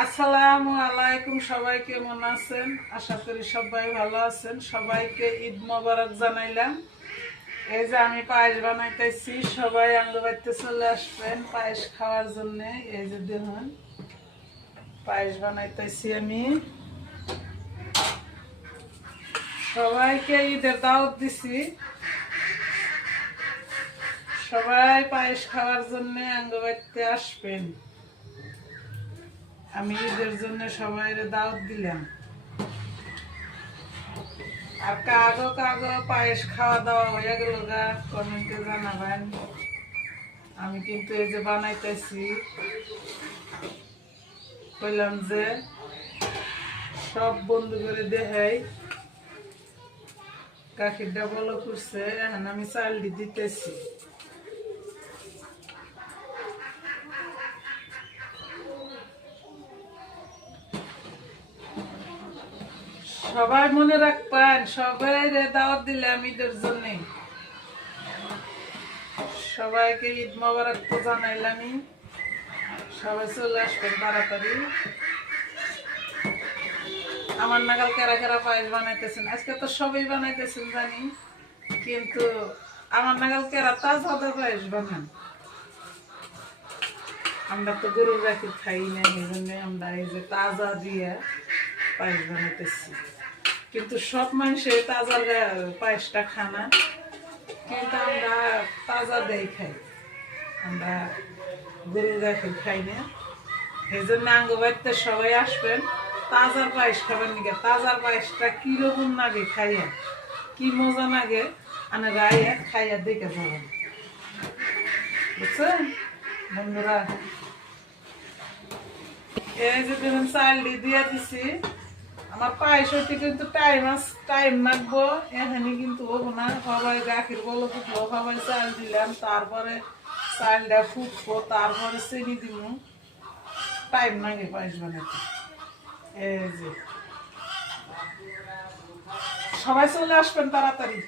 আসসালামু আলাইকুম, সবাই কেমন আছেন? আশা করি সবাই ভালো আছেন। সবাইকে ঈদ মোবারক জানাইলাম। এই যে আমি পায়েস বানাইতেছি, সবাই আঙ্গ বাড়িতে চলে আসবেন পায়েস খাওয়ার জন্য। এই যে দেখুন পায়েস বানাইতেছি আমি, সবাইকে ঈদের দাওয়াত দিছি। সবাই পায়েস খাওয়ার জন্য আঙ্গ বাড়িতে আসবেন। আমি ঈদের জন্য সবাই দাওয়াত দিলাম। আর কাগো কাগো পায়েস খাওয়া দাওয়া হয়ে গেল গা, কমেন্টে জানাবেন। আমি কিন্তু এই যে বানাইতেছি, কইলাম যে সব বন্ধু করে দেখাই। কাকিরটা বলো করছে, এখন আমি চাল দিতেছি। সবাই মনে রাখবেন, সবাই দাওয়াত দিলাম ঈদের জন্য। সবাইকে ঈদ মোবারক তো জানাইলামই। সবাই চলে আসবেন তাড়াতাড়ি। আমার নাগাল কেরা কেরা পায়েস বানাইতেছেন, আজকে তো সবাই বানাইতেছেন জানি, কিন্তু আমার নাগাল কেরা তাজা পায়েস বানান। আমরা তো গরুর গাখির খাই না, এই জন্য আমরা এই যে তাজা দিয়ে পায়েস বানাইতেছি। কিন্তু সব মানুষের তাজা পায়েসটা খানা, কিন্তু আমরা তাজা দেই খাই, আমরা গরুর গাখির খাই না। এই জন্য আঙ্গ বাড়িতে সবাই আসবেন, তাজার পায়েস খাবেন নাকি। তাজার পায়েসটা কিরকম লাগে খাইয়া, কি মজা লাগে, আনে রাইয়া খাইয়া দেখে যাবেন, বুঝছেন বন্ধুরা। এই যে দেখুন চালটি দিয়ে দিছি। আমার পায়েস হইতে কিন্তু টাইম লাগবো, এখানে কিন্তু হবো না। সবাই গাখির বলো ফুটলো, সবাই চাল দিলাম, তারপরে চালটা ফুটবো, তারপরে চিনি দিব। টাইম লাগে পায়েস বানাতে। এই যে সবাই চলে আসবেন তাড়াতাড়ি।